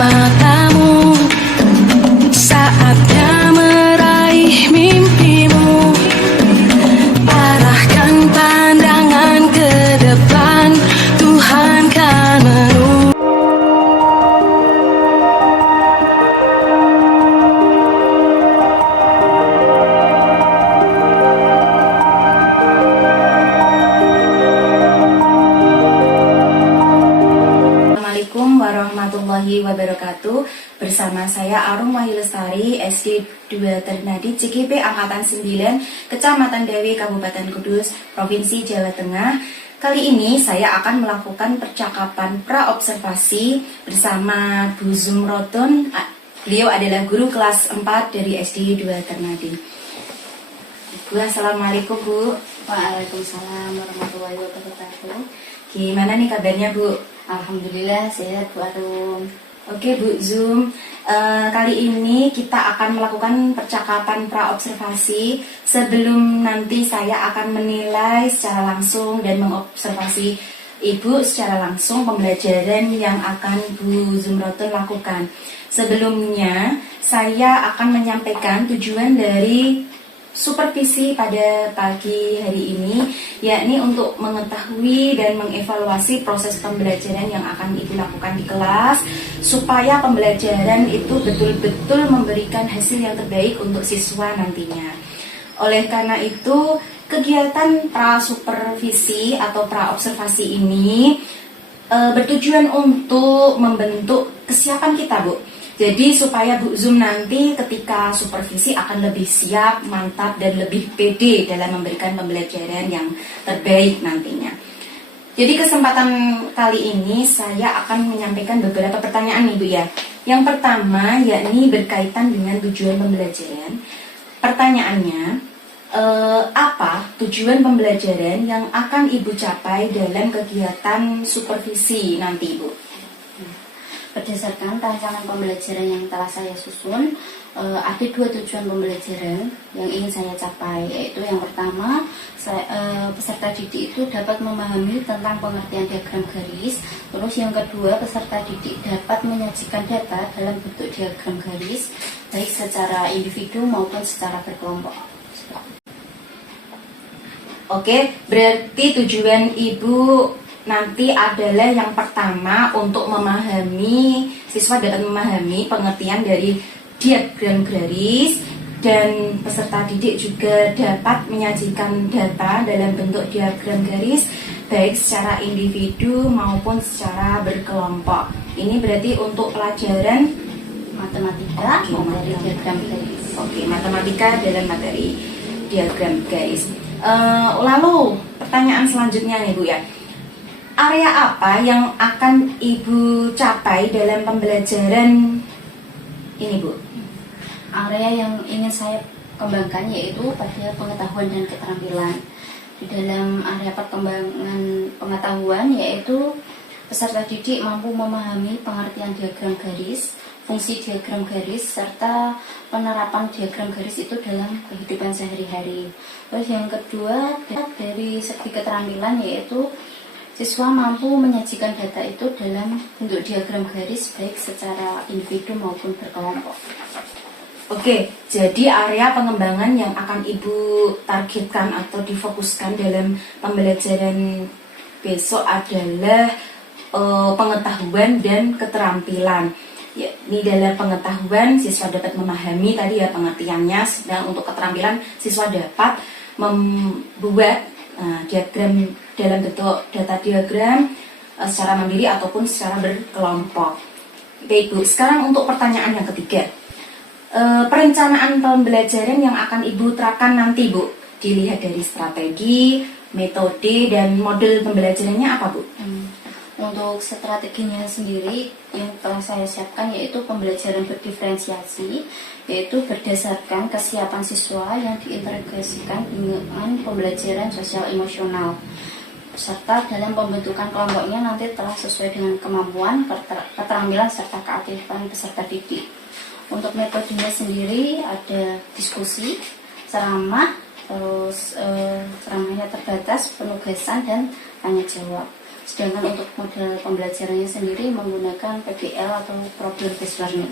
matamu, saatnya meraih mimpimu. Arahkan pandangan ke depan, Tuhan kan menunggu. Assalamualaikum warahmatullahi wabarakatuh. Bersama saya Arum Wahyu Lestari, SD 2 Ternadi, CGP Angkatan 9, Kecamatan Dewi, Kabupaten Kudus, Provinsi Jawa Tengah. Kali ini saya akan melakukan percakapan pra-observasi bersama Bu Zumrodon. Beliau adalah guru kelas 4 dari SD 2 Ternadi. Bu, Assalamualaikum Bu. Waalaikumsalam warahmatullahi wabarakatuh. Gimana nih kabarnya Bu? Alhamdulillah sehat Bu Arum. Oke Bu Zoom, kali ini kita akan melakukan percakapan pra-observasi. Sebelum nanti saya akan menilai secara langsung dan mengobservasi Ibu secara langsung pembelajaran yang akan Bu Zumrodon lakukan. Sebelumnya saya akan menyampaikan tujuan dari supervisi pada pagi hari ini, yakni untuk mengetahui dan mengevaluasi proses pembelajaran yang akan Ibu lakukan di kelas, supaya pembelajaran itu betul-betul memberikan hasil yang terbaik untuk siswa nantinya. Oleh karena itu, kegiatan pra-supervisi atau pra-observasi ini bertujuan untuk membentuk kesiapan kita Bu. Jadi supaya Bu Zoom nanti ketika supervisi akan lebih siap, mantap, dan lebih pede dalam memberikan pembelajaran yang terbaik nantinya. Jadi kesempatan kali ini saya akan menyampaikan beberapa pertanyaan nih Bu ya. Yang pertama yakni berkaitan dengan tujuan pembelajaran. Pertanyaannya, apa tujuan pembelajaran yang akan Ibu capai dalam kegiatan supervisi nanti Bu? Berdasarkan rancangan pembelajaran yang telah saya susun, ada dua tujuan pembelajaran yang ingin saya capai, yaitu yang pertama, peserta didik itu dapat memahami tentang pengertian diagram garis. Terus yang kedua, peserta didik dapat menyajikan data dalam bentuk diagram garis, baik secara individu maupun secara berkelompok. Oke, berarti tujuan Ibu nanti adalah yang pertama untuk memahami, siswa dapat memahami pengertian dari diagram garis, dan peserta didik juga dapat menyajikan data dalam bentuk diagram garis baik secara individu maupun secara berkelompok. Ini berarti untuk pelajaran Matematika materi diagram garis. Oke, matematika dalam materi diagram garis. Lalu pertanyaan selanjutnya nih Bu ya. Area apa yang akan Ibu capai dalam pembelajaran ini Bu? Area yang ingin saya kembangkan yaitu pada pengetahuan dan keterampilan. Di dalam area perkembangan pengetahuan yaitu peserta didik mampu memahami pengertian diagram garis, fungsi diagram garis, serta penerapan diagram garis itu dalam kehidupan sehari-hari. Terus yang kedua, dari segi keterampilan yaitu siswa mampu menyajikan data itu dalam bentuk diagram garis baik secara individu maupun berkelompok. Oke, jadi area pengembangan yang akan Ibu targetkan atau difokuskan dalam pembelajaran besok adalah pengetahuan dan keterampilan. Ya, ini dalam pengetahuan siswa dapat memahami tadi ya pengertiannya, sedang untuk keterampilan siswa dapat membuat diagram dalam bentuk data diagram secara mandiri ataupun secara berkelompok. Baik Bu, sekarang untuk pertanyaan yang ketiga. Perencanaan pembelajaran yang akan Ibu terapkan nanti Bu, dilihat dari strategi, metode, dan model pembelajarannya apa Bu? Untuk strateginya sendiri yang telah saya siapkan yaitu pembelajaran berdiferensiasi, yaitu berdasarkan kesiapan siswa yang diintegrasikan dengan pembelajaran sosial emosional, serta dalam pembentukan kelompoknya nanti telah sesuai dengan kemampuan, keterampilan, serta keaktifan peserta didik. Untuk metodenya sendiri ada diskusi, ceramah, terus ceramahnya terbatas, penugasan, dan tanya jawab. Sedangkan untuk model pembelajarannya sendiri menggunakan PBL atau Problem Based Learning.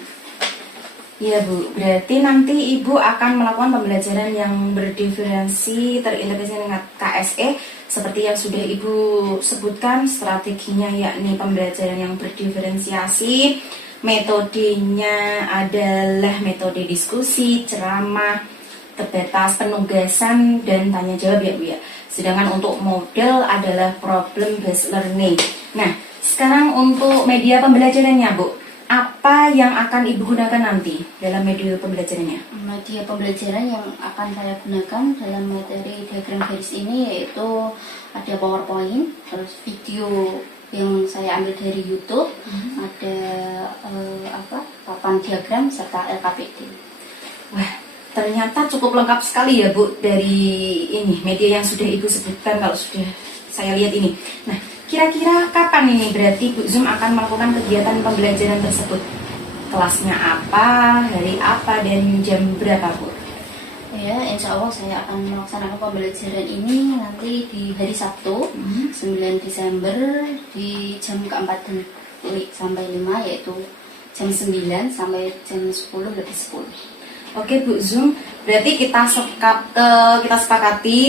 Iya Bu, berarti nanti Ibu akan melakukan pembelajaran yang berdiferensi terintegrasi dengan KSE seperti yang sudah Ibu sebutkan strateginya, yakni pembelajaran yang berdiferensiasi. Metodenya adalah metode diskusi, ceramah, terbatas, penugasan, dan tanya jawab ya Bu ya. Sedangkan untuk model adalah problem based learning. Nah, sekarang untuk media pembelajarannya Bu, apa yang akan Ibu gunakan nanti dalam media pembelajarannya? Media pembelajaran yang akan saya gunakan dalam materi diagram garis ini yaitu ada PowerPoint, terus video yang saya ambil dari YouTube, ada papan diagram serta LKPD. Wah, ternyata cukup lengkap sekali ya Bu dari ini media yang sudah Ibu sebutkan kalau sudah saya lihat ini. Nah, kira-kira kapan ini berarti Bu Zoom akan melakukan kegiatan pembelajaran tersebut? Kelasnya apa, hari apa, dan jam berapa Bu? Ya, insya Allah saya akan melaksanakan pembelajaran ini nanti di hari Sabtu 9 Desember di jam keempat dan sampai 5, yaitu jam 9 sampai jam 10 lebih 10. Oke Bu Zoom, berarti kita sepakati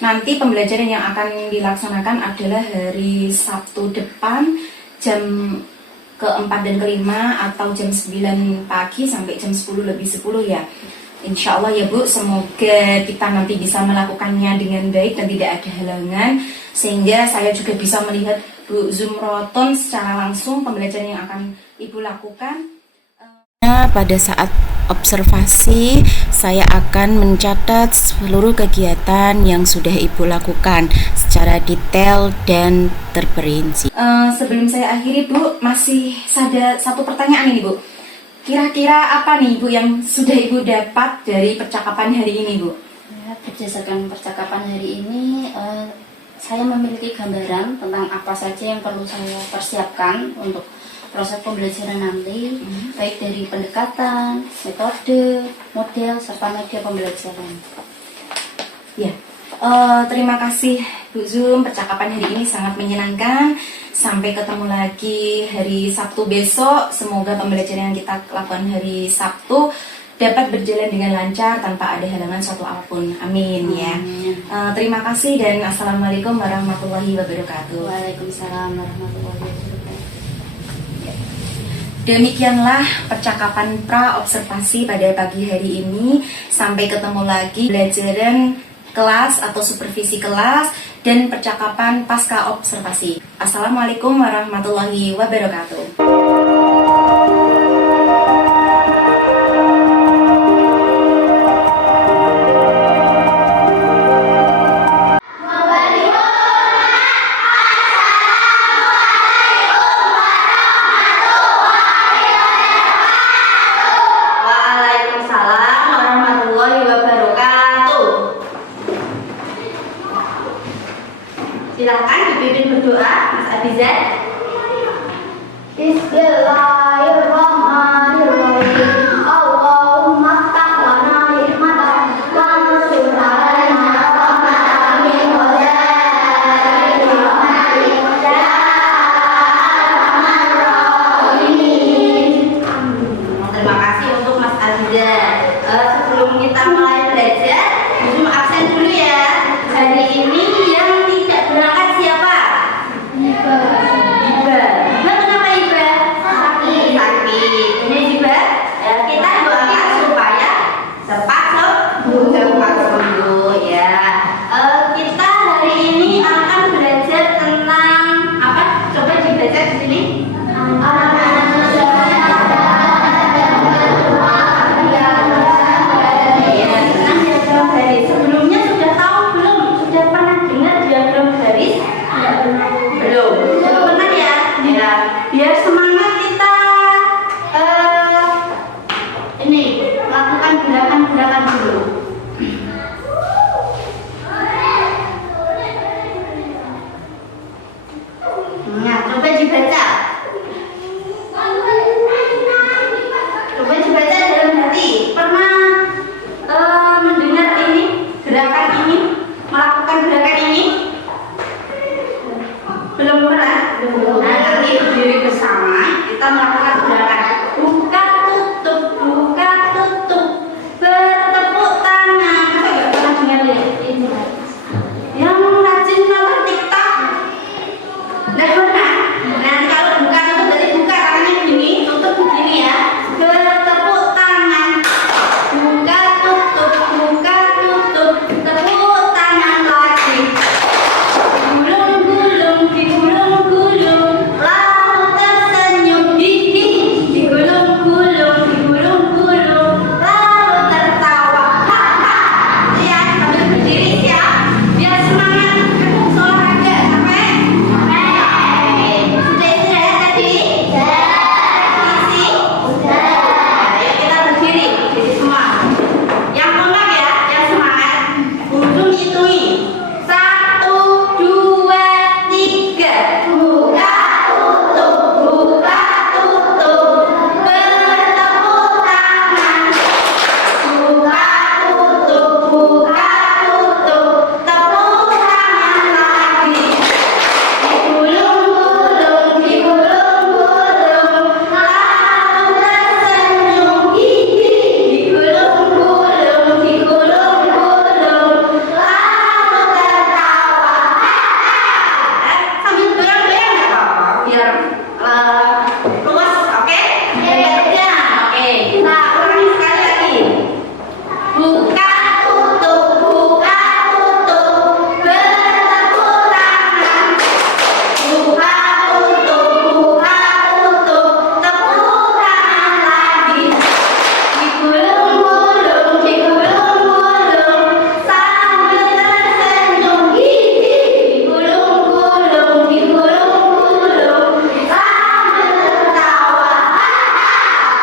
nanti pembelajaran yang akan dilaksanakan adalah hari Sabtu depan jam keempat dan kelima atau jam 9 pagi sampai jam 10 lebih 10 ya. Insya Allah ya Bu, semoga kita nanti bisa melakukannya dengan baik dan tidak ada halangan, sehingga saya juga bisa melihat Bu Zumroton secara langsung pembelajaran yang akan Ibu lakukan. Pada saat observasi, saya akan mencatat seluruh kegiatan yang sudah Ibu lakukan secara detail dan terperinci. Sebelum saya akhiri Bu, masih ada satu pertanyaan ini Bu. Kira-kira apa nih Bu yang sudah Ibu dapat dari percakapan hari ini Bu? Ya, berdasarkan percakapan hari ini, saya memiliki gambaran tentang apa saja yang perlu saya persiapkan untuk proses pembelajaran nanti, baik dari pendekatan, metode, model, serta media pembelajaran. Ya, terima kasih Bu Zoom, percakapan hari ini sangat menyenangkan. Sampai ketemu lagi hari Sabtu besok. Semoga pembelajaran yang kita lakukan hari Sabtu dapat berjalan dengan lancar tanpa ada halangan suatu apapun. Amin ya. Terima kasih dan Assalamualaikum warahmatullahi wabarakatuh. Waalaikumsalam warahmatullahi wabarakatuh. Demikianlah percakapan pra-observasi pada pagi hari ini. Sampai ketemu lagi pembelajaran kelas atau supervisi kelas dan percakapan pasca observasi. Assalamualaikum warahmatullahi wabarakatuh. Waalaikumsalam warahmatullahi wabarakatuh. Silakan dipimpin berdoa, Mas Abizar. kita melakukan gerakan buka tutup, bertepuk tangan. Masa nggak pernah dengar ya? Yang rajin nonton TikTok, nggak pernah. Nanti kalau buka tutup berarti buka tangannya begini, tutup begini ya. Bertepuk tangan, buka tutup, tepuk tangan lagi. Gulung-gulung, digulung-gulung, lalu tersenyum, digulung-gulung, lalu tertawa. Haha. Lihat sambil berdiri siap, biar semangat ketemu olahraga. Sampai? Sudah istirahat tadi? Isi? Ayo kita berdiri semua. Yang kompak ya, yang semangat. Ujung hitungin. 1, 2, 3. Buka tutup. Bertepuk tangan. Buka tutup. Tepuk tangan lagi. Digulung-gulung, lalu tersenyum. Digulung-gulung, lalu tertawa. Sambil goyang-goyang nggak apa-apa, biar luas, oke? Badannya, oke. Kita ulangi sekali lagi. Buka tutup, bertepuk tangan. Buka tutup, tepuk tangan lagi. Digulung-gulung, sambil tersenyum. Digulung-gulung, sambil tertawa.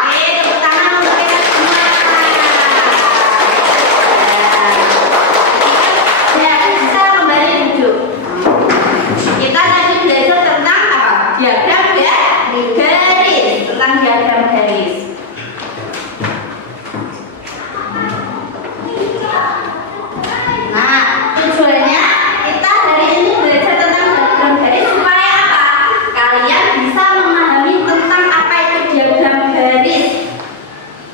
Oke, tepuk tangan untuk kita semua. Ya, bisa kembali duduk. Kita tadi belajar tentang apa? Diagram garis. Tentang diagram garis. Nah, tujuannya kita hari ini belajar tentang diagram garis supaya apa? Kalian bisa memahami tentang apa itu diagram garis.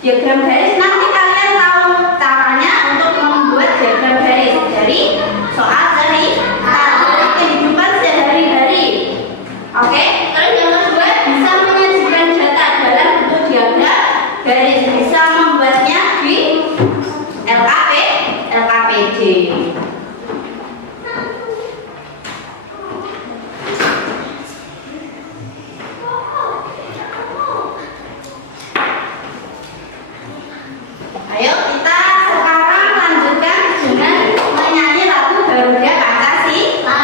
Diagram garis nanti kalian tahu caranya untuk membuat diagram garis dari soal dari kehidupan sehari-hari. Oke, terus yang kedua bisa menyajikan data dalam bentuk diagram garis, bisa membuatnya di LKPD. Ayo kita sekarang lanjutkan dengan menyanyi lagu Garuda Pancasila.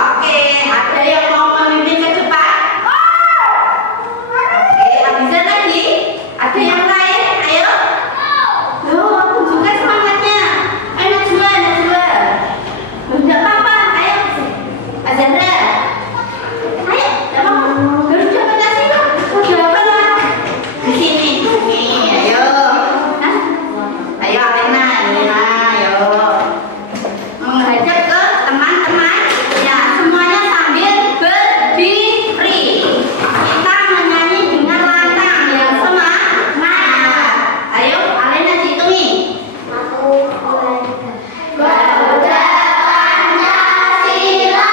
Oke, ada yang mau memimpin ke depan? Oke, Abizar tadi. Ada yang lain? Ayo. Loh, tunjukkan semangatnya. Ayo najwa. Loh, enggak apa-apa. Ayo. Azandra. Ayo, enggak apa-apa. Garuda Pancasila. Udah apa lah? Di sini. Nih, ayo. Nah, ayo Alena, ayo. Menghadap ke teman-teman. Ya, semuanya sambil berdiri. Kita menyanyi dengan lantang yang semangat. Ayo, Alena dihitungi. Garuda Pancasila,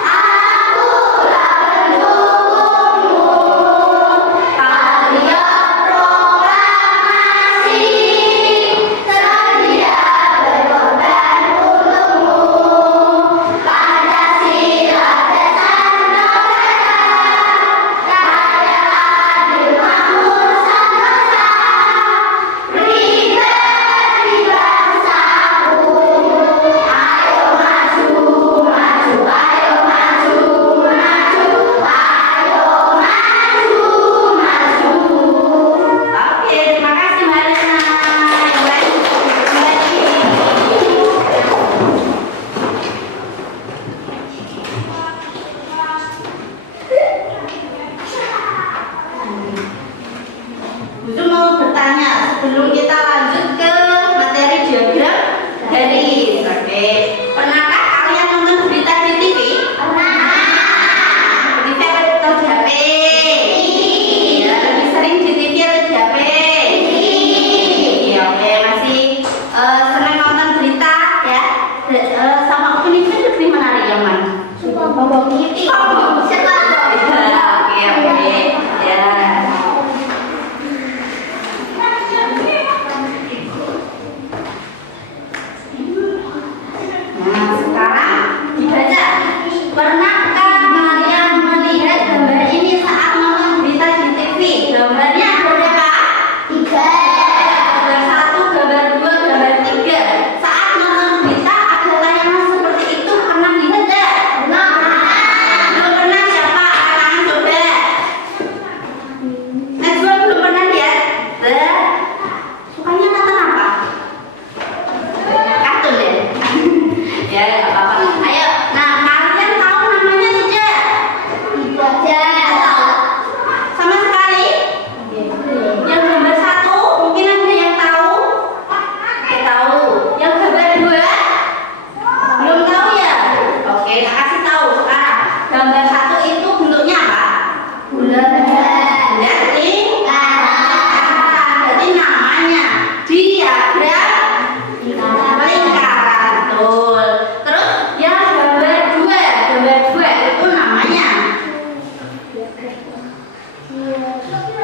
akulah pendukungmu. Patriot proklamasi, sedia berkorban untukmu. Pancasila dasar negara, kaya adil makmur sentosa. Pribadi bangsaku, ayo maju, ayo maju. Oke, terima kasih Mbak Lena. Yang lain kembali. Budu mau bertanya sebelum kita lanjut ke materi diagram garis. Oke, pernahkah kalian nonton berita di TV? Pernah. Di TV atau di HP?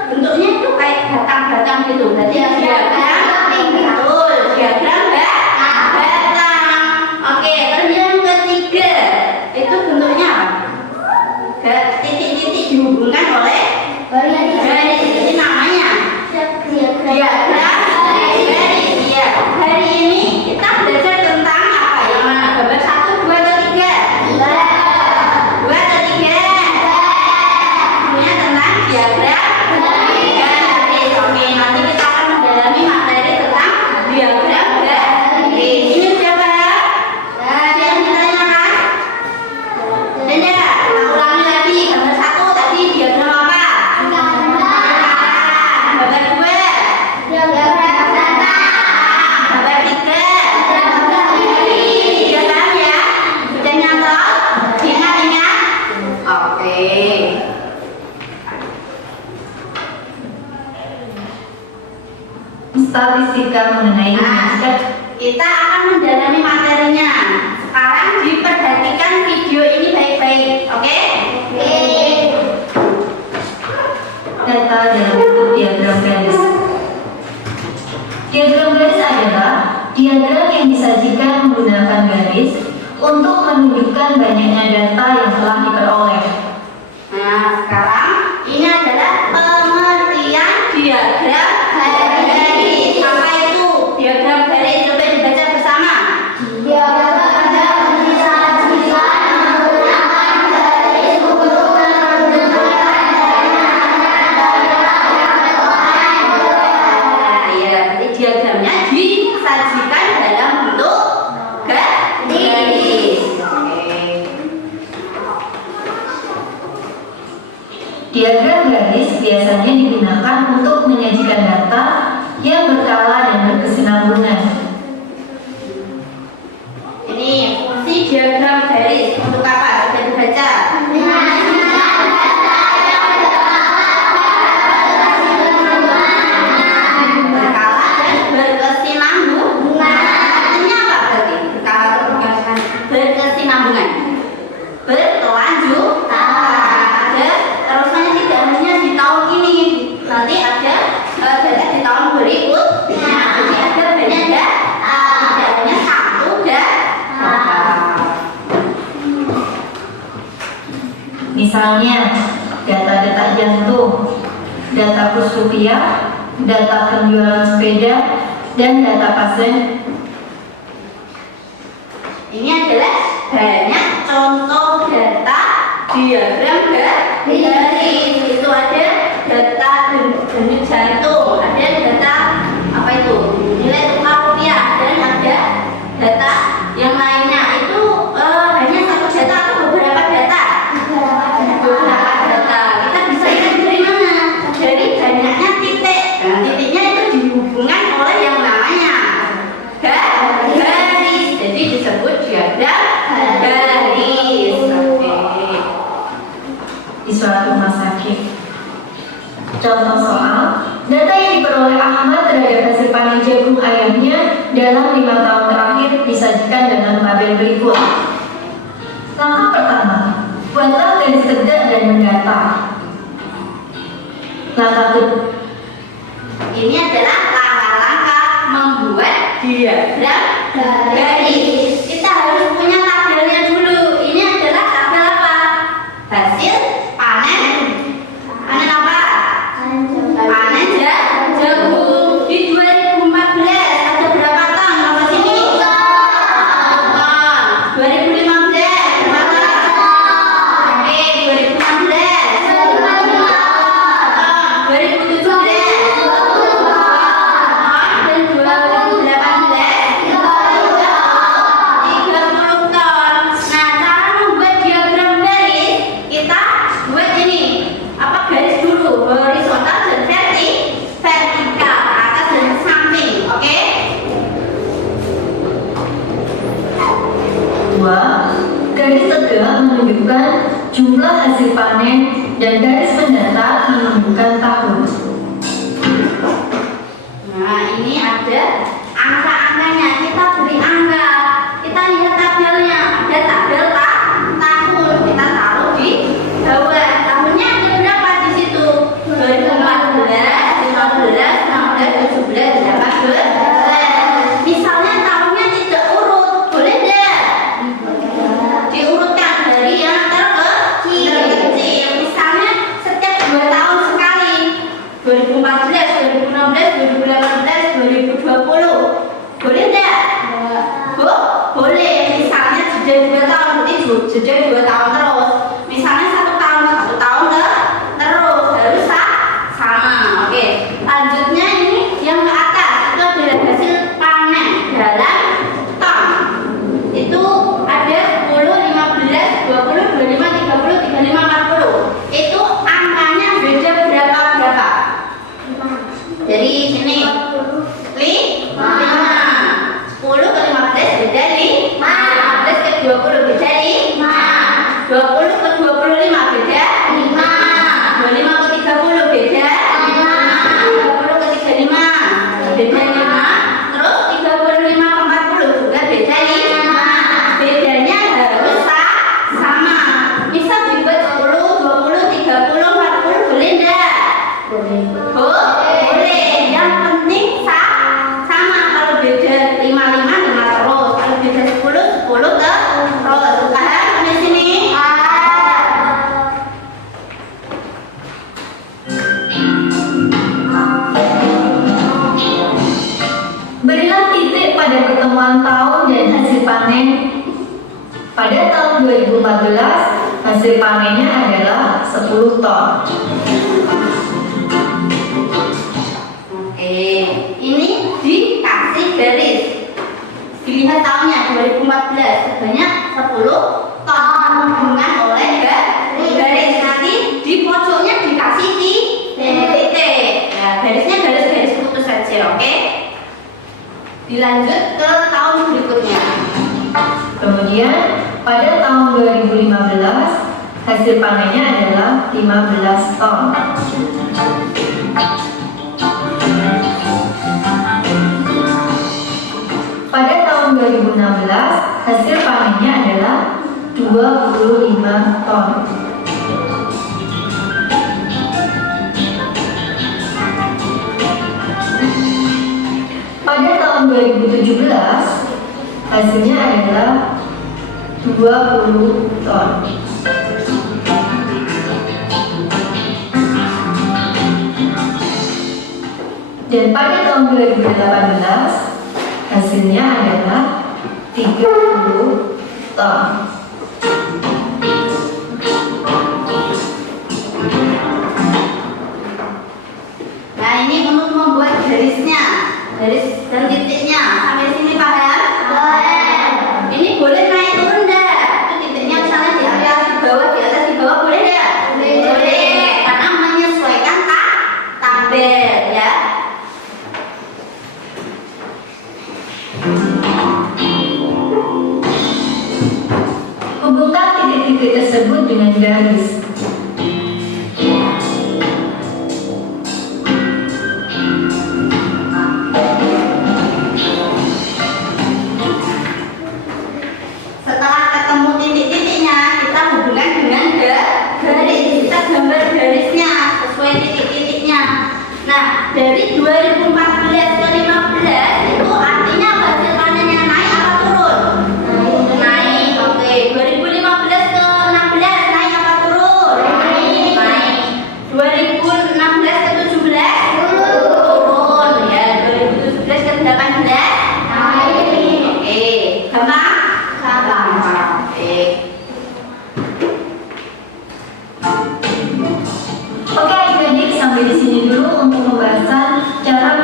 Bentuknya itu kayak batang-batang gitu. Berarti diagram betul, diagram batang. Oke, terus yang ketiga itu bentuknya apa? Titik-titik dihubungkan oleh garis. Ini namanya diagram garis. Ya, hari ini kita belajar tentang apa? Yang mana gambar 1, 2, atau 3? 2 atau 3? Semuanya tentang diagram garis. Oke, nanti kita akan mendalami materi tentang diagram garis. Ini sudah paham? Ada yang ditanyakan? Tidak. Ulangi lagi. Gambar 1 tadi diagram apa? Gambar 2. Gambar 3. Sudah paham ya? Sudah nyantol? Ingat-ingat? Oke. Statistika mengenai Kita akan mendalami materinya. Sekarang diperhatikan video ini baik-baik, oke? data dalam bentuk diagram garis. Diagram garis adalah diagram yang disajikan menggunakan garis untuk menunjukkan banyaknya data yang telah diperoleh. Nah, sekarang ini adalah pengertian diagram garis. Apa itu diagram garis? Coba dibaca bersama. Nah, ya, berarti diagramnya disajikan dalam bentuk garis. Oke. Diagram garis biasanya digunakan untuk menyajikan data yang berkala dan berkesinambungan. Ini fungsi diagram garis untuk apa? Sudah dibaca? Berkala dan berkesinambungan. Artinya apa berarti? Berkala dan berkesinambungan. Berkelanjutan. Ada terusnya, tidak hanya di tahun ini, nanti ada data di tahun berikutnya. Jadi ada banyak data, tidak hanya satu data. Misalnya, data detak jantung, data kurs rupiah, data penjualan sepeda, dan data pasien. Ini adalah banyak contoh data diagram garis. Itu ada data denyut jantung, ada data apa itu nilai tukar rupiah, dan ada data yang lainnya. Itu hanya satu data atau beberapa data? Beberapa data. Kita bisa lihat dari mana? Dari banyaknya titik. Nah, titiknya itu dihubungkan oleh yang namanya garis. Jadi disebut diagram garis. Oke. Di suatu rumah sakit. Contoh soal, data yang diperoleh Ahmad terhadap hasil panen jagung ayamnya dalam 5 tahun terakhir disajikan dalam tabel berikut. Langkah pertama, buatlah garis tegak dan mendata. Langkah kedua, Ini adalah langkah-langkah membuat diagram garis. Kita harus punya tabelnya dulu. Ini adalah tabel apa? Hasil panen. Panen apa? Panen jagung. Di 2014 ada berapa ton? Sama sini. 2015 berapa ton? Oke, 2016. 2017. Dan 2018. 30 ton. Nah, cara membuat diagram garis, kita buat ini. Apa garis dulu? Horizontal dan vertikal, atas dan samping. Oke? dua, garis tegak menunjukkan jumlah hasil panen dan garis mendata menunjukkan tahun. Nah, ini ada angka-angkanya. Kita beri angka. Kita lihat tabelnya. Ada tabel tahun. Kita taruh di bawah. Tahunnya ada berapa di situ? 2015. Berilah titik pada pertemuan tahun dan hasil panen. Pada tahun 2014, hasil panennya adalah 10 ton. Oke, ini dikasih garis. Dilihat tahunnya 2014 sebanyak 10 ton hubungan oleh garis. Nanti di pojoknya dikasih titik. Ya, garisnya garis-garis putus saja, oke? Dilanjut ke tahun berikutnya. Kemudian pada tahun 2015 hasil panennya adalah 15 ton. Pada tahun 2016 hasil panennya adalah 25 ton. Pada tahun 2017 hasilnya adalah 20 ton. Dan pada tahun 2018 hasilnya adalah 30 ton. Nah, ini untuk membuat garisnya, garis dan titiknya. Sampai sini paham? Ini boleh naik turun enggak? Itu titiknya misalnya di atas di bawah boleh enggak? Boleh. Karena menyesuaikan tabel ya. Hubungkan titik-titik tersebut dengan garis. Setelah ketemu titik-titiknya, kita hubungkan dengan garis. Kita gambar garisnya sesuai titik-titiknya. Nah, dari 2014 ke 15 itu artinya hasil panennya naik apa turun? Naik. Oke. 2015 ke 16 naik apa turun? Naik. 2016 ke 17 turun. Ya, 2017 ke 18 naik. Oke. Gampang? Oke. Oke adik-adik, sampai di sini dulu untuk pembahasan cara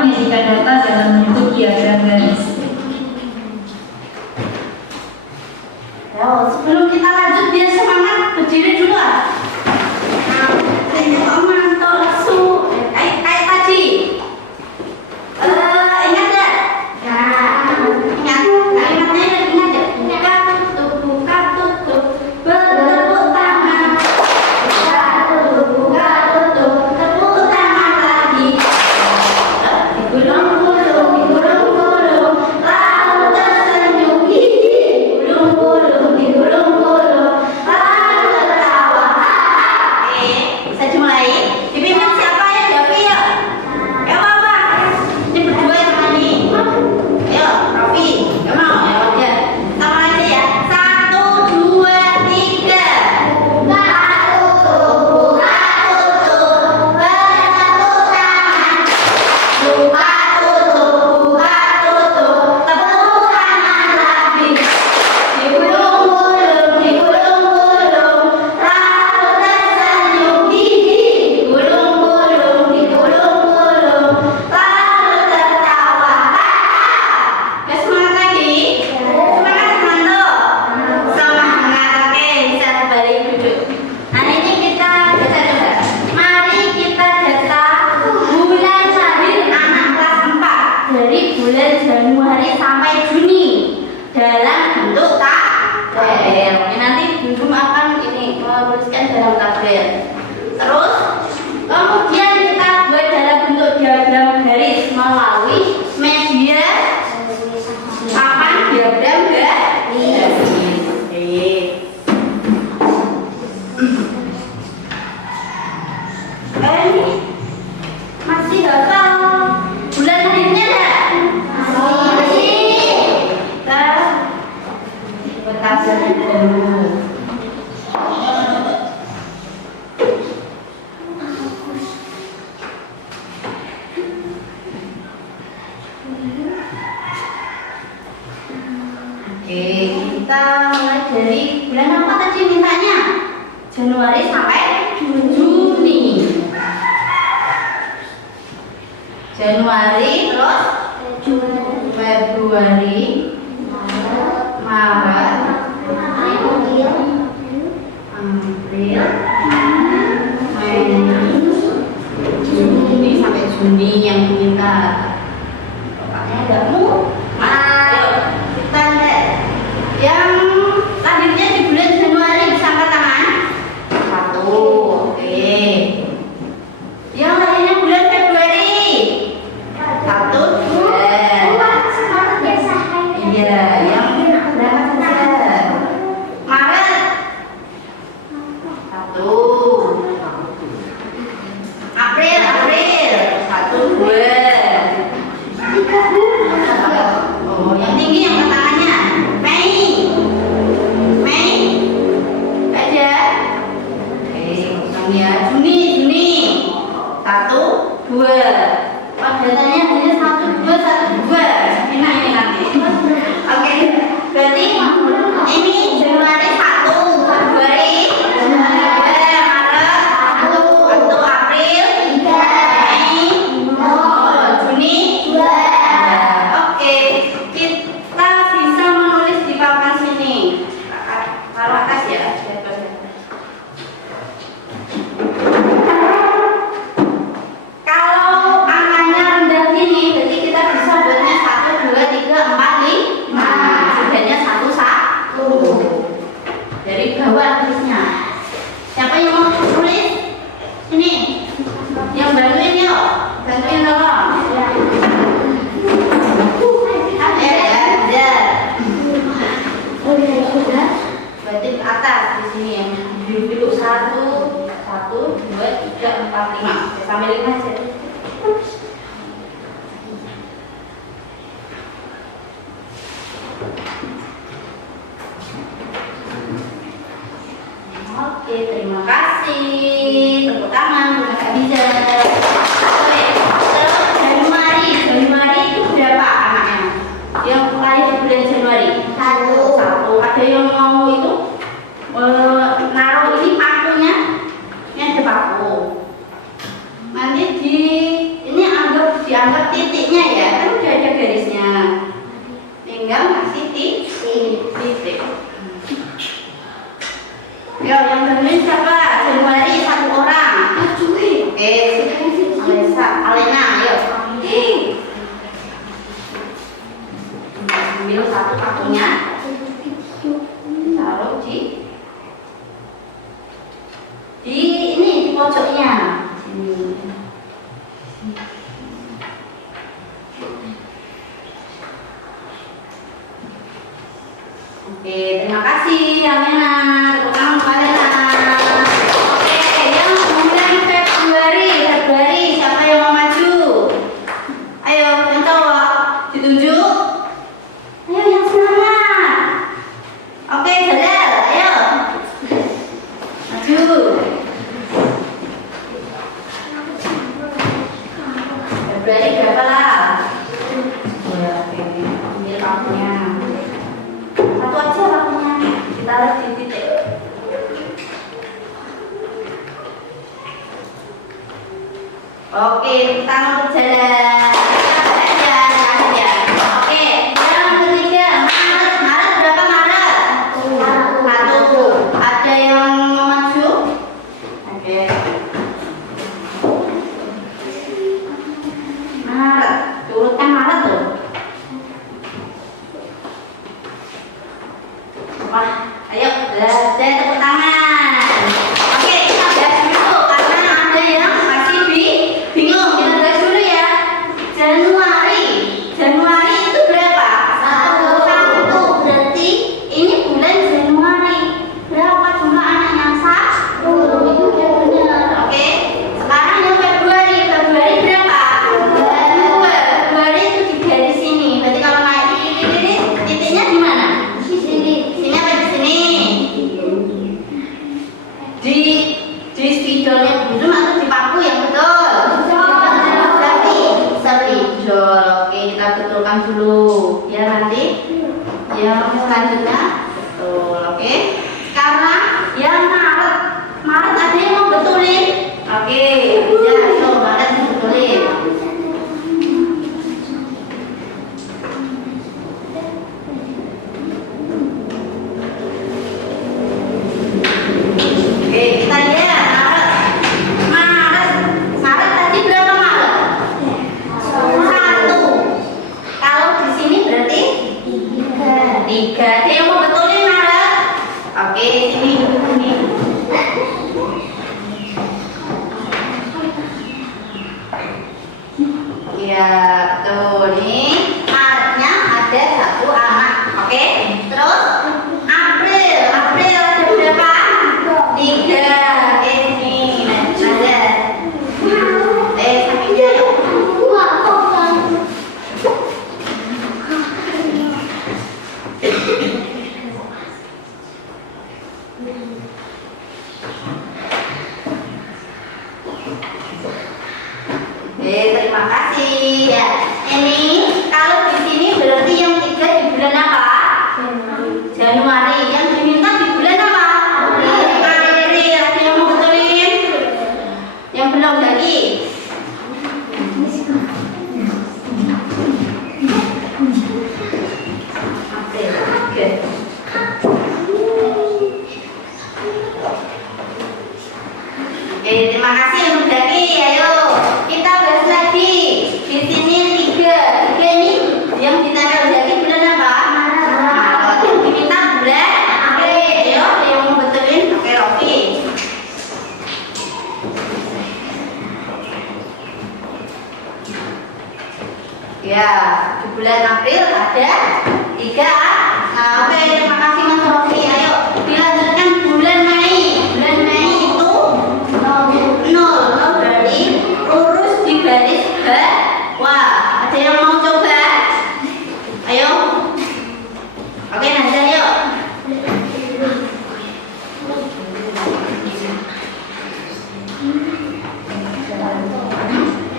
kita mulai dari bulan apa tadi mintanya? Januari sampai Juni. Januari, terus Februari, Maret, April, Mei, Juni sampai Juni yang diminta. Bapaknya enggakmu? Ayo kita lihat yang lahirnya di bulan Januari, bisa angkat tangan? 1, oke. Yang lahirnya bulan Februari 1, 2. Iya, yang berapa saja? Maret 1, April 1, 2. Oh, yang tinggi yang tangannya. Mei aja. Oke, kosong ya. Juni 1, 2. Pak datanya hanya 1, 2, 1, 2. Enak ini nanti. Oke, berarti ini Januari 1, Februari 2, Maret 1, April 3, Mei, Juni 2. Oke, kita bisa menulis di papan sini. Taruh atas ya. Kalau angkanya rendah gini, berarti kita bisa buatnya 1, 2, 3, 4, 5. Sudahnya 1. Dari bawah tulisnya. Siapa yang mau tulis? Ini. Yang bantuin yuk. Bantuin tolong. Berarti ke atas di sini yang biru 1, 2, 3, 4, 5. Sampai 5 aja. Oke, terima kasih. Tepuk tangan, udah nggak bisa. Oke, terus Januari itu berapa anaknya? Yang lahir di bulan Januari? 1. Ada yang mau itu naruh ini pakunya? Ini ada paku. Nanti ini dianggap titiknya ya, kan udah ada garisnya. Tinggal kasih titik. Ya, yang bantuin siapa? Januari 1 orang. Oke, Alena, ayo. Ambil 1 pakunya. Taruh di ini di pojoknya. Sini. Oke, terima kasih Alena. Tepuk tangan untuk Alena. Oke, yang bulan Februari, siapa yang mau maju? Ayo, yang cowok ditunjuk. Ayo yang semangat. Oke, Jalal, ayo. Maju. Februari berapa lah? Ya, oke. Ambil pakunya. 1 aja pakunya. Kita taruh di titik. Oke, kita mau jalan. Oke, yang ketiga Maret berapa Maret? 1. Ada yang mau maju? Oke. Maret, turutkan Maret tuh. Wah, ayo belajar tepuk tangan. Oke, kita belajar dulu karena ada yang masih bingung. Kita belajar dulu ya. Ya, betul. Nih, Maretnya ada 1 anak. Oke. Terus April. April ada berapa? 3. Ini. Nah, ada. Sampingnya yuk. Terima kasih ya. Ini kalau di sini berarti yang 3 di bulan apa? Januari. Yang diminta di bulan apa? April. Ada yang mau betulin? Yang belum lagi? April. Oke. Terima kasih untuk lagi. Ayo kita bahas lagi. Di sini 3 ini yang ditanya lagi bulan apa? Maret. Yang diminta bulan April. Ayo yang mau betulin? Oke, Rofi. Ya, di bulan April ada 3. Nah, oke, terima kasih Mas Rofi. Ayo dilanjutkan bulan Mei. Bulan Mei itu 0 berarti lurus di garis bawah. Ada yang mau coba? Ayo. Oke, Nazar yuk.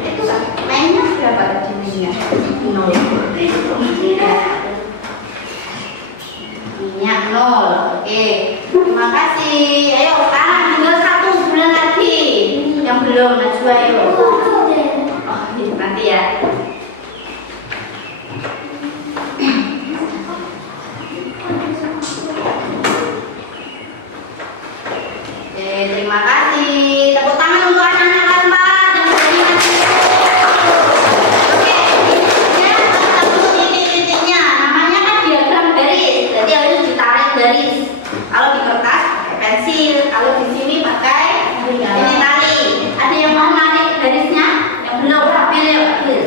Itu mainnya berapa jadinya? 0. Minyak 0. Oke. Terima kasih. Ayo sekarang tinggal 1 bulan lagi. Yang belum Najwa yuk. Oh, nanti ya. Terima kasih. Tepuk tangan untuk anak-anak kelas 4 dan dari nanti. Oke, ya, satu titik-titiknya. Namanya kan diagram garis. Jadi harus ditarik garis. Kalau di kertas pakai pensil, kalau di sini pakai ini tali. Ada yang mau narik garisnya? Yang belum, ambil ya, ambil.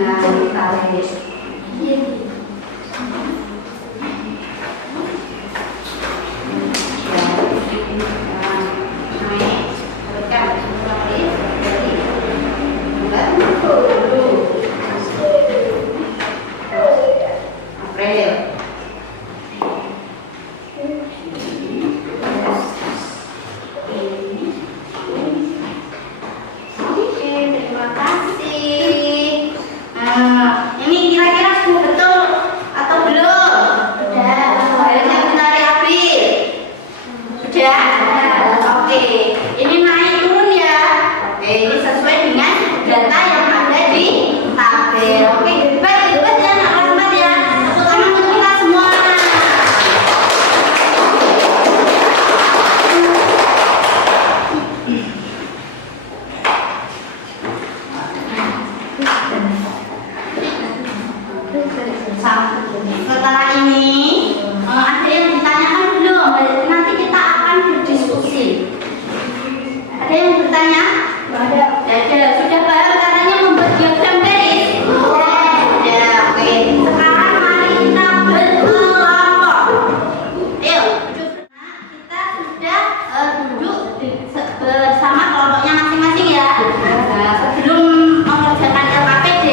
Nah, ditarik. Setelah ini ada yang ditanyakan belum? Nanti kita akan berdiskusi. Ada yang bertanya? Ada. Sudah paham caranya membuat diagram garis? Sudah. Oke. Sekarang mari kita berkelompok. Ayo, duduk. Kita sudah duduk bersama kelompoknya masing-masing ya. Nah, sebelum mengerjakan LKPD,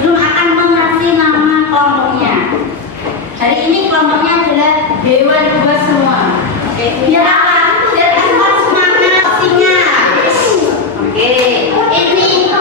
belum akan mengasih nama kelompoknya. Hari ini kelompoknya adalah hewan buas semua. Oke, biar apa? Biar semua semangat pastinya. Oke, ini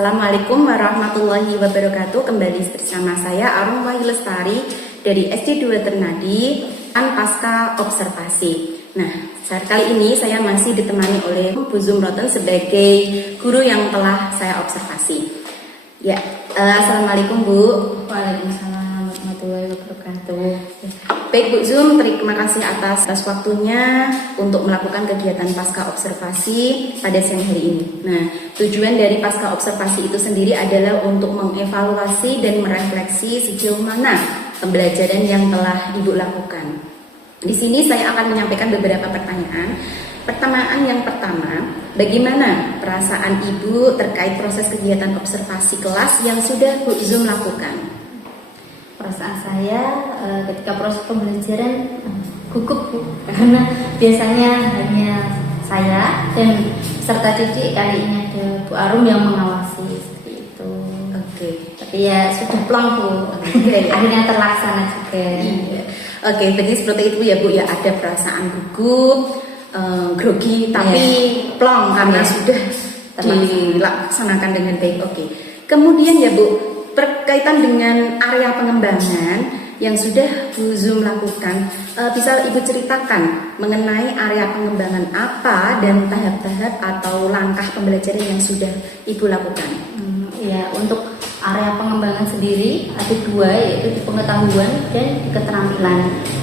Assalamualaikum warahmatullahi wabarakatuh. Kembali bersama saya Arum Wahyu Lestari dari SD 2 Ternadi pasca observasi. Nah, saat kali ini saya masih ditemani oleh Bu Zumroten sebagai guru yang telah saya observasi. Ya, assalamualaikum Bu. Waalaikumsalam warahmatullahi wabarakatuh. Baik Bu Zum, terima kasih atas waktunya untuk melakukan kegiatan pasca observasi pada siang hari ini. Nah, tujuan dari pasca observasi itu sendiri adalah untuk mengevaluasi dan merefleksi sejauh mana pembelajaran yang telah Ibu lakukan. Di sini saya akan menyampaikan beberapa pertanyaan. Pertanyaan yang pertama, bagaimana perasaan Ibu terkait proses kegiatan observasi kelas yang sudah Bu Zum lakukan? Perasaan saya ketika proses pembelajaran gugup Bu, karena biasanya hanya saya dan peserta didik, kali ini ada Bu Arum yang mengawasi seperti itu. Oke. Tapi ya sudah plong Bu, akhirnya terlaksana juga. Iya. Oke, berarti seperti itu ya Bu ya, ada perasaan gugup, grogi, tapi plong karena sudah dilaksanakan dengan baik. Oke. Kemudian ya Bu, berkaitan dengan area pengembangan yang sudah Bu Zum lakukan, bisa Ibu ceritakan mengenai area pengembangan apa dan tahap-tahap atau langkah pembelajaran yang sudah Ibu lakukan? Ya, untuk area pengembangan sendiri ada dua, yaitu di pengetahuan dan di keterampilan.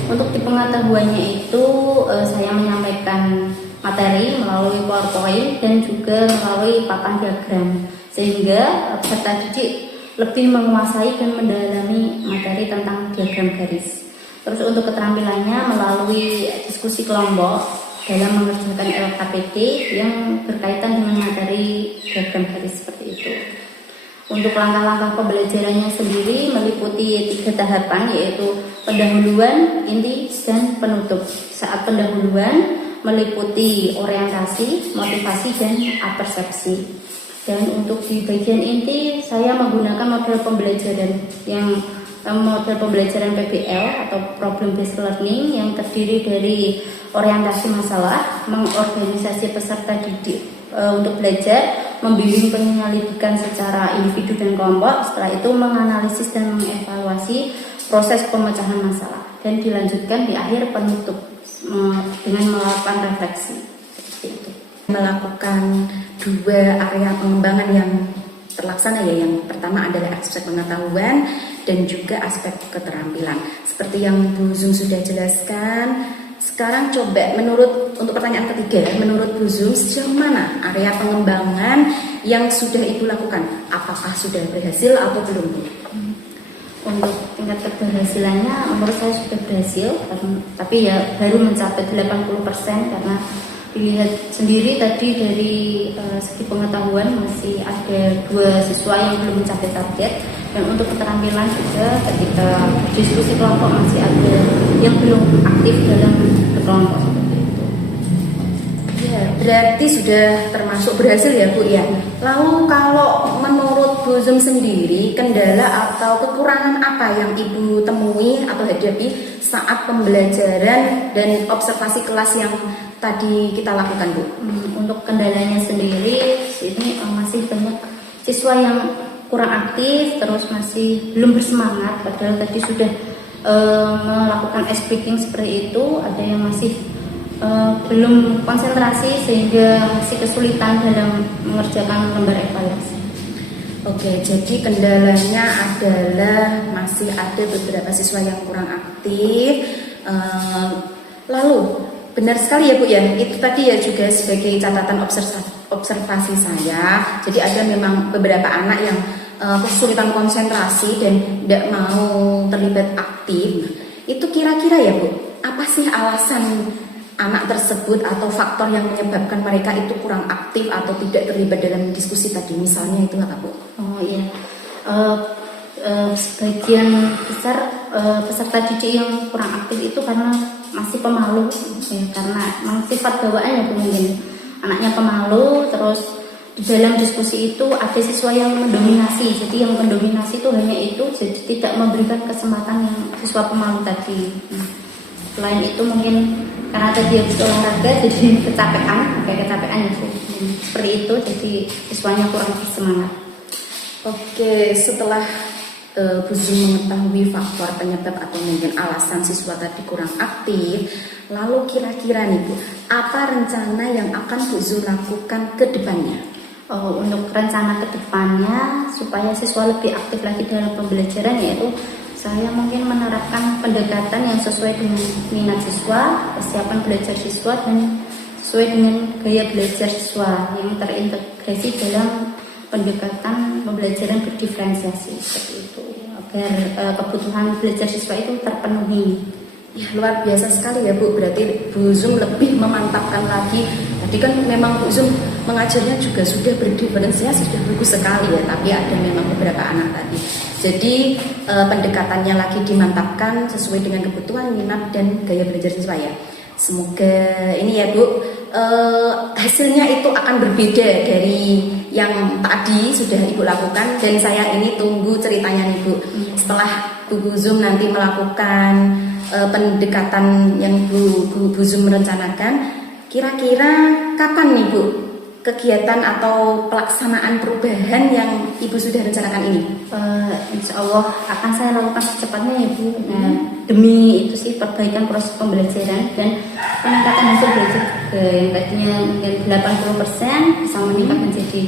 Untuk di pengetahuannya itu saya menyampaikan materi melalui PowerPoint dan juga melalui papan diagram, sehingga peserta didik lebih menguasai dan mendalami materi tentang diagram garis. Terus untuk keterampilannya melalui diskusi kelompok dalam mengerjakan LKPD yang berkaitan dengan materi diagram garis seperti itu. Untuk langkah-langkah pembelajarannya sendiri meliputi 3 tahapan, yaitu pendahuluan, inti, dan penutup. Saat pendahuluan meliputi orientasi, motivasi, dan apersepsi. Dan untuk di bagian inti saya menggunakan model pembelajaran PBL atau Problem Based Learning yang terdiri dari orientasi masalah, mengorganisasi peserta didik untuk belajar, membimbing penyelidikan secara individu dan kelompok, setelah itu menganalisis dan mengevaluasi proses pemecahan masalah, dan dilanjutkan di akhir penutup dengan melakukan refleksi. Seperti itu. Melakukan 2 area pengembangan yang terlaksana ya. Yang pertama adalah aspek pengetahuan dan juga aspek keterampilan. Seperti yang Bu Zum sudah jelaskan, sekarang coba untuk pertanyaan ketiga, menurut Bu Zum sejauh mana area pengembangan yang sudah Ibu lakukan? Apakah sudah berhasil atau belum Bu? Untuk tingkat keberhasilannya menurut saya sudah berhasil, tapi ya baru mencapai 80% karena dilihat sendiri tadi dari segi pengetahuan masih ada 2 siswa yang belum mencapai target, dan untuk keterampilan juga ketika diskusi kelompok masih ada yang belum aktif dalam berkelompok seperti itu. Ya, berarti sudah termasuk berhasil ya Bu ya. Lalu kalau menurut Bu Zum sendiri, kendala atau kekurangan apa yang Ibu temui atau hadapi saat pembelajaran dan observasi kelas yang tadi kita lakukan Bu? Untuk kendalanya sendiri, ini masih banyak siswa yang kurang aktif, terus masih belum bersemangat, padahal tadi sudah melakukan speaking seperti itu. Ada yang masih belum konsentrasi sehingga masih kesulitan dalam mengerjakan lembar evaluasi. Oke, jadi kendalanya adalah masih ada beberapa siswa yang kurang aktif. Lalu benar sekali ya Bu ya, itu tadi ya juga sebagai catatan observasi saya. Jadi ada memang beberapa anak yang kesulitan konsentrasi dan tidak mau terlibat aktif. Itu kira-kira ya Bu, apa sih alasan anak tersebut atau faktor yang menyebabkan mereka itu kurang aktif atau tidak terlibat dalam diskusi tadi? Misalnya itu apa Bu? Oh iya, sebagian besar peserta didik yang kurang aktif itu karena masih pemalu ya, karena memang sifat bawaannya mungkin anaknya pemalu. Terus di dalam diskusi itu ada siswa yang mendominasi, jadi yang mendominasi itu hanya itu, jadi tidak memberikan kesempatan yang siswa pemalu tadi. Selain itu mungkin karena tadi habis olahraga jadi kecapean itu seperti itu, jadi siswanya kurang semangat. Oke, setelah Bu Zum mengetahui faktor penyebab atau mungkin alasan siswa tadi kurang aktif, lalu kira-kira nih Bu, apa rencana yang akan Bu Zum lakukan ke depannya? Untuk rencana ke depannya supaya siswa lebih aktif lagi dalam pembelajaran, yaitu saya mungkin menerapkan pendekatan yang sesuai dengan minat siswa, persiapan belajar siswa, dan sesuai dengan gaya belajar siswa yang terintegrasi dalam pendekatan pembelajaran berdiferensiasi seperti itu, agar kebutuhan belajar siswa itu terpenuhi. Ya, luar biasa sekali ya Bu, berarti Bu Zum lebih memantapkan lagi. Tadi kan memang Bu Zum mengajarnya juga sudah berdiferensiasi, sudah bagus sekali ya, tapi ada memang beberapa anak tadi. Jadi pendekatannya lagi dimantapkan sesuai dengan kebutuhan, minat, dan gaya belajar siswa ya. Semoga ini ya Bu, hasilnya itu akan berbeda dari yang tadi sudah Ibu lakukan, dan saya ini tunggu ceritanya nih Bu. Setelah Bu Zum nanti melakukan pendekatan yang Bu Zum merencanakan, kira-kira kapan nih Bu kegiatan atau pelaksanaan perubahan yang Ibu sudah rencanakan ini? Insya Allah akan saya lakukan secepatnya ya Bu. Nah, demi itu sih perbaikan proses pembelajaran dan peningkatan hasil belajar juga, yang tadinya mungkin 80% bisa meningkat menjadi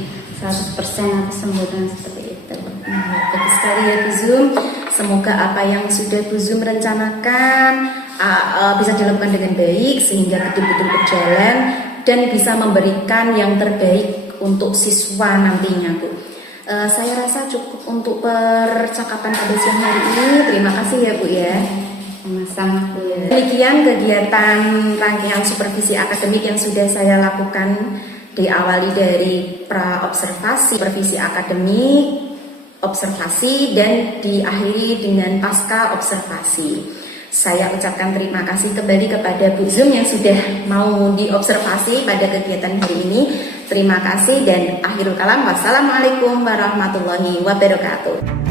100% atau sembuhan seperti itu. Bagus sekali ya Bu Zum. Semoga apa yang sudah Bu Zum rencanakan bisa dilakukan dengan baik sehingga betul-betul berjalan dan bisa memberikan yang terbaik untuk siswa nantinya Bu. Saya rasa cukup untuk percakapan pada siang hari ini. Terima kasih ya Bu ya. Sama-sama Bu. Demikian kegiatan rangkaian supervisi akademik yang sudah saya lakukan, diawali dari pra-observasi, supervisi akademik, observasi, dan diakhiri dengan pasca observasi. Saya ucapkan terima kasih kembali kepada Bu Zum yang sudah mau diobservasi pada kegiatan hari ini. Terima kasih dan akhirul kalam. Wassalamualaikum warahmatullahi wabarakatuh.